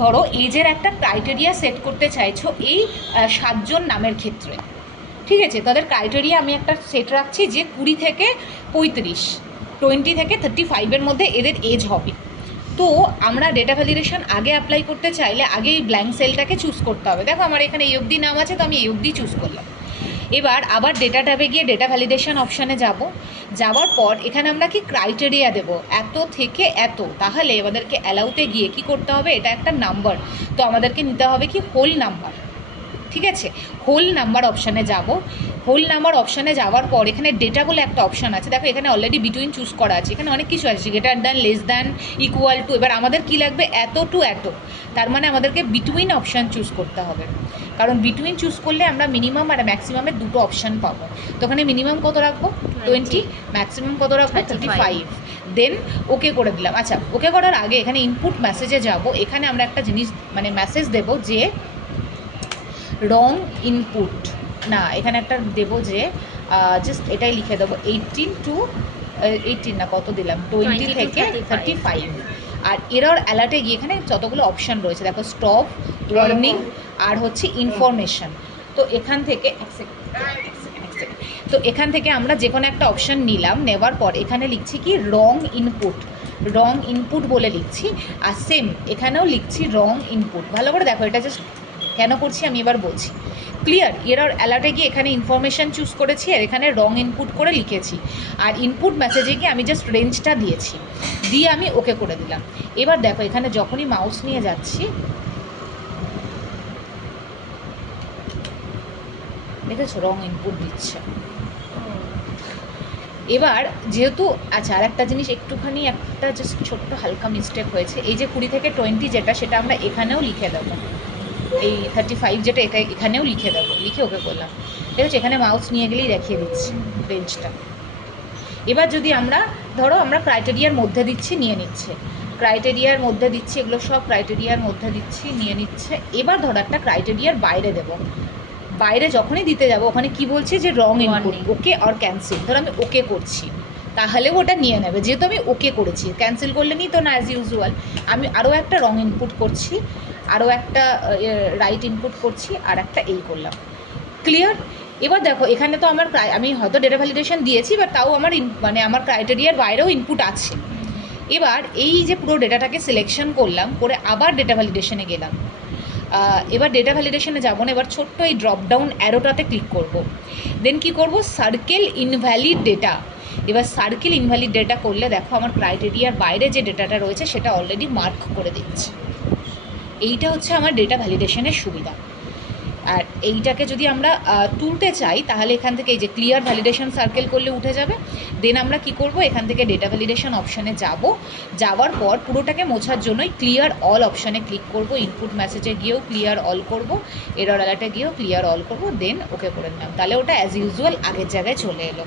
ধরো এজের একটা ক্রাইটেরিয়া সেট করতে চাইছো এই 7 জন নামের ক্ষেত্রে, ঠিক আছে? তাদের ক্রাইটেরিয়া আমি একটা সেট রাখছি যে 20 থেকে 35, 20 থেকে 35-এর মধ্যে এদের এজ হবে। তো আমরা ডেটা ভ্যালিডেশন আগে অ্যাপ্লাই করতে চাইলে আগে এই ব্ল্যাঙ্ক সেলটাকে চুজ করতে হবে। দেখো আমার এখানে এই অবধি নাম আছে, তো আমি এই অবধি চুজ করলাম। এবার আবার ডেটা ট্যাবে গিয়ে ডেটা ভ্যালিডেশন অপশানে যাওয়ার পর এখানে আমরা কি ক্রাইটেরিয়া দেব, এত থেকে এত। তাহলে আমাদেরকে অ্যালাউতে গিয়ে কি করতে হবে, এটা একটা নাম্বার, তো আমাদেরকে নিতে হবে কি হোল নাম্বার, ঠিক আছে? হোল নাম্বার অপশানে যাব। হোল নাম্বার অপশানে যাওয়ার পর এখানে ডেটা বলে একটা অপশান আছে। দেখো এখানে অলরেডি বিটুইন চুজ করা আছে, এখানে অনেক কিছু আছে, greater than, less than, equal to. এবার আমাদের কি লাগবে, এত টু এত, তার মানে আমাদেরকে বিটুইন অপশান চুজ করতে হবে, কারণ বিটুইন চুজ করলে আমরা মিনিমাম আর ম্যাক্সিমামের দুটো অপশান পাবো। তো ওখানে মিনিমাম কত রাখবো 20, ম্যাক্সিমাম কত রাখবো 35। দেন ওকে করে দিলাম। আচ্ছা, ওকে করার আগে এখানে ইনপুট মেসেজে যাব। এখানে আমরা একটা জিনিস মানে মেসেজ দেবো যে রং ইনপুট, না এখানে একটা দেবো যে জাস্ট এটাই লিখে দেবো 18 টু 18 না কত দিলাম 20 থেকে 35। আর এরর অ্যালার্টে গিয়ে এখানে যতগুলো অপশান রয়েছে দেখো, স্টপ, ওয়ার্নিং আর হচ্ছে ইনফরমেশন। তো এখান থেকে এখান থেকে আমরা যে কোনো একটা অপশান নিলাম, নেওয়ার পর এখানে লিখছি কি রং ইনপুট, রং ইনপুট বলে লিখছি। আর সেম এখানেও লিখছি রং ইনপুট। ভালো করে দেখো, এটা জাস্ট কেন করছি আমি এবার বলছি। ক্লিয়ার? এরর অ্যালার্টে গিয়ে এখানে ইনফরমেশান চুজ করেছি আর এখানে রং ইনপুট করে লিখেছি। আর ইনপুট মেসেজে গিয়ে আমি জাস্ট রেঞ্জটা দিয়েছি, দিয়ে আমি ওকে করে দিলাম। এবার দেখো এখানে যখনই মাউস নিয়ে যাচ্ছি, দেখেছো রং ইনপুট দিচ্ছে। এবার যেহেতু আচ্ছা, আর একটা জিনিস একটুখানি একটা জাস্ট ছোট্ট হালকা মিস্টেক হয়েছে, এই যে 20 থেকে 20 যেটা, সেটা আমরা এখানেও লিখে দেবো। এই 35 যেটা এখানেও লিখে দেবো, লিখে ওকে করলাম। ঠিক আছে? এখানে মাউস নিয়ে গেলেই দেখিয়ে দিচ্ছি রেঞ্জটা। এবার যদি আমরা ধরো আমরা ক্রাইটেরিয়ার মধ্যে দিচ্ছি, নিয়ে নিচ্ছে, ক্রাইটেরিয়ার মধ্যে দিচ্ছি, এগুলো সব ক্রাইটেরিয়ার মধ্যে দিচ্ছি, নিয়ে নিচ্ছে। এবার ধরো একটা ক্রাইটেরিয়ার বাইরে দেবো, বাইরে যখনই দিতে যাবো ওখানে কি বলছি যে রং ইনপুট, ওকে আর ক্যান্সেল। ধরো আমি ওকে করছি, তাহলেও ওটা নিয়ে নেবে, যেহেতু আমি ওকে করেছি। ক্যান্সেল করলে নিই তো না, অ্যাজ ইউজুয়াল। আমি আরও একটা রং ইনপুট করছি, আরও একটা রাইট ইনপুট করছি, আর একটা এই করলাম। ক্লিয়ার? এবার দেখো এখানে তো আমার আমি হয়তো ডেটা ভ্যালিডেশন দিয়েছি, বাট তাও আমার মানে আমার ক্রাইটেরিয়ার বাইরেও ইনপুট আছে। এবার এই যে পুরো ডেটাটাকে সিলেকশন করলাম, করে আবার ডেটা ভ্যালিডেশনে গেলাম। এবার ডেটা ভ্যালিডেশনে যাবো না, এবার ছোট্ট এই ড্রপডাউন অ্যারোটাতে ক্লিক করব। দেন কি করব, সার্কেল ইনভ্যালিড ডেটা। এবার সার্কেল ইনভ্যালিড ডেটা করলে দেখো আমার ক্রাইটেরিয়ার বাইরে যে ডেটাটা রয়েছে সেটা অলরেডি মার্ক করে দিচ্ছে। এইটা হচ্ছে আমার ডেটা ভ্যালিডেশনের সুবিধা। আর এইটাকে যদি আমরা তুলতে চাই তাহলে এখান থেকে এই যে ক্লিয়ার ভ্যালিডেশন সার্কেল করলে উঠে যাবে। দেন আমরা কি করব, এখান থেকে ডেটা ভ্যালিডেশন অপশানে যাওয়ার পর পুরোটাকে মোছার জন্যই ক্লিয়ার অল অপশানে ক্লিক করব। ইনপুট মেসেজে গিয়েও ক্লিয়ার অল করব, এরর অ্যালার্টে গিয়েও ক্লিয়ার অল করব, দেন ওকে করে নিলাম। তাহলে ওটা অ্যাজ ইউজুয়াল আগের জায়গায় চলে এলো।